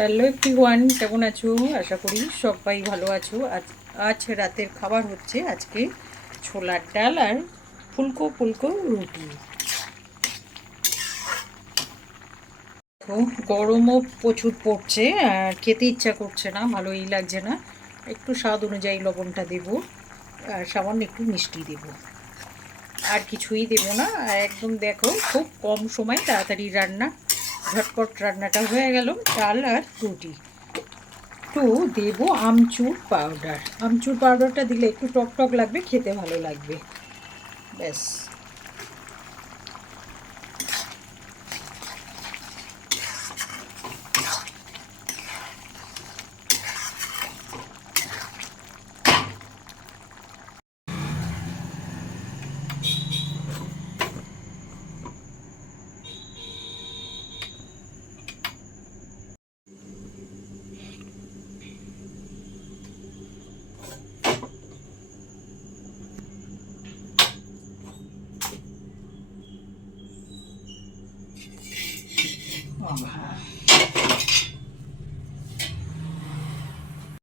Hello everyone, কেমন আছো? আশা করি সবাই ভালো আছো। আজ রাতের খাবার হচ্ছে আজকে ছোলার ডাল আর ফুলকো ফুলকো রুটি। তো গরমও প্রচুর পড়ছে আর খেতে ইচ্ছা করছে না, ভালোই লাগছে না। একটু স্বাদ অনুযায়ী লবণটা দেবো আর সামান্য একটু মিষ্টি দেবো, আর কিছুই দেবো না। আর একদম দেখো, খুব কম সময় তাড়াতাড়ি রান্না, ঝটপট রান্নাটা হয়ে গেল। ডাল আর রুটি। একটু দেবো আমচুর পাউডার। আমচুর পাউডারটা দিলে একটু টক টক লাগবে, খেতে ভালো লাগবে। ব্যাস।